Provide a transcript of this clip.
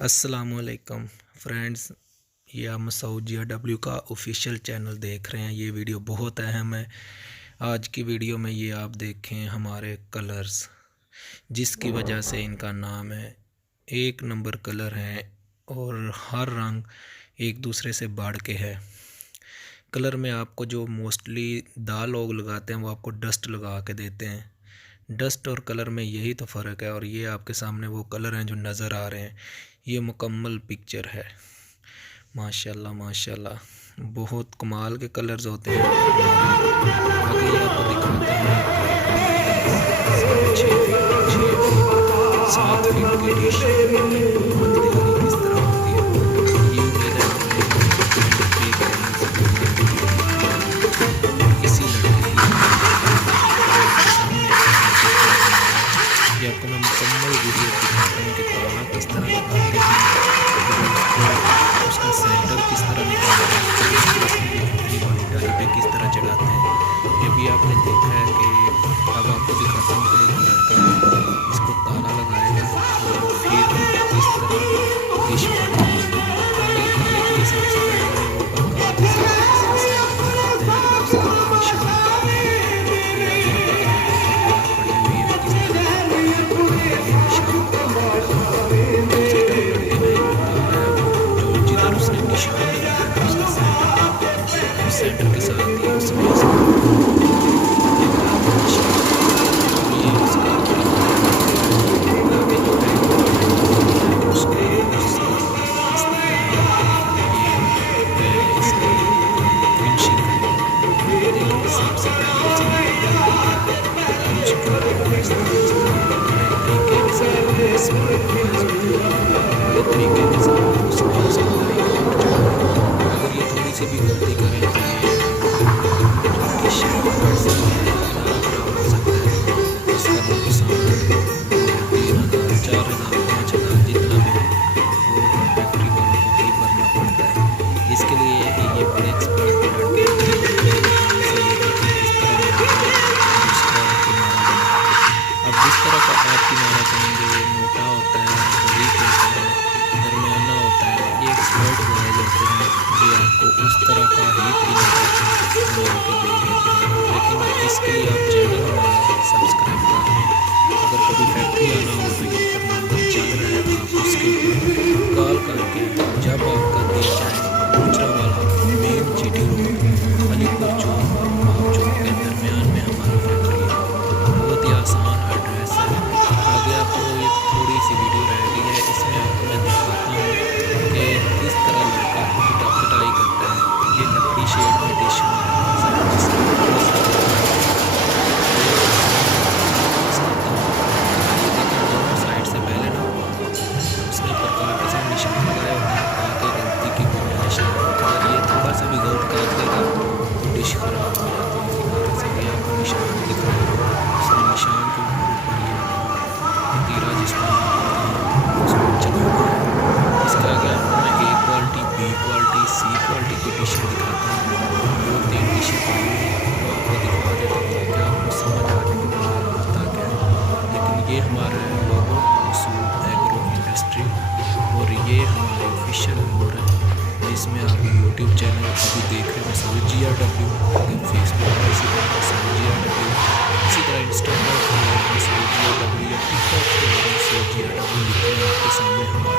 अस्सलाम वालेकुम फ्रेंड्स, ये आप मसूद GRW का ऑफिशियल चैनल देख रहे हैं। ये वीडियो बहुत अहम है। आज की वीडियो में ये आप देखें हमारे कलर्स, जिसकी वजह से इनका नाम है। एक नंबर कलर हैं और हर रंग एक दूसरे से बढ़ के है। कलर में आपको जो मोस्टली दाल लोग लगाते हैं वो आपको डस्ट लगा के देते हैं। डस्ट और कलर में यही तो फ़र्क है। और ये आपके सामने वो कलर हैं जो नज़र आ रहे हैं। ये मुकम्मल पिक्चर है। माशाल्लाह माशाल्लाह, बहुत कमाल के कलर्स होते हैं। आगे ये आपको दिखाते हैं कि 6 फीट 7 फीट की डिश तैयारी किस तरह होती है। ये उम्मीद है किसी लड़के की आपको मैं मुकम्मल वीडियो दिखाता हूँ कि ताला किस तरह लगाते हैं, उसका सेंटर किस तरह निकालते हैं, वाली डाली पे किस तरह चढ़ाते हैं। ये भी आपने देखा है कि अब आपको दिखाता हूँ कि एक लड़का इसको ताला लगाएगा और फिर किस तरह डिश बनाएगा। ताले के हिसाब से पहले वो प्रकार के साथ इसका सेंटर लगाते हैं और उसके बाद निशान लगाते हैं। ये आगे आपको दिखाता हूँ प्रकार पड़ी हुई है किस तरह निशान निशान लगाया उसका सेंटर के साथ ही उसमें ये उसका आगे जो है उसके इसकी फिनिशिंग सबसे पहले तरीके के साथ अगर ये थोड़ी सी भी गलती करें तो ये जो डिश है ये फट सकती है, खराब हो सकता है। इसका नुकसान 3,000 4,000 5,000 जितना भी वो फैक्ट्री वालों को ही भरना पड़ता है। इसके लिए ही ये बड़े एक्सपर्ट लड़के से ये देखें किस तरह इसका किनारा बनाया। अब जिस तरह का आप किनारा करेंगे मोटा होता है, बारीक होता है, दरमियाना होता है, ये एक्सपर्ट बनाए जाते हैं। ये आपको उस तरह का ही किनारा बना के दे देते हैं। लेकिन इसके लिए आप चैनल हमारा सब्सक्राइब कर लें। अगर कभी फैक्ट्री आना हो तो ये ऊपर नंबर चल रहा है, आप उसके ऊपर कॉल करके जब आपका दिल चाहे गुजरा वाला मेन GT रोड अलीपुर चौक और माप चौक के दरमियान में हमारी फैक्ट्री है। बहुत ही आसान एड्रेस है। आगे आपको ये थोड़ी सी वीडियो रह गई है, इसमें आपको मैं दिखाता हूँ कि किस तरह लड़का पिटाई करता है। ये लकड़ी शेड में डिश दोनों साइड से पहले ना उसने प्रकार के साथ निशान लगाए होते हैं ताकि गलती की गुंजाइश ना हो। अगर ये थोड़ा सा भी गलत कर देगा तो डिश खराब हो जाती है। किनारे से भी आपको निशान दिखाया, उसने निशान के ऊपर ये तीरा जिसको उसको चलाना है। इसके आगे आपको मैं A quality, B quality, C quality की डिशें दिखाता हूँ। 2-3 डिशें पड़ी हुई हैं वो आपको दिखा देता हूँ कि आपको समझ आ जाए कि माल होता क्या है। लेकिन ये हमारा लोगो मसूद एग्रो इंडस्ट्री और ये हमारे ऑफिशियल लोगो है जिसमें आप यूट्यूब चैनल अभी देख रहे हैं मसूद GRW, आगे फेसबुक पर इसी तरह मसूद GRW, इसी तरह इंस्टाग्राम पर मसूद GRW या टिकटॉक पर मसूद GRW लिख कर आपके सामने हमारे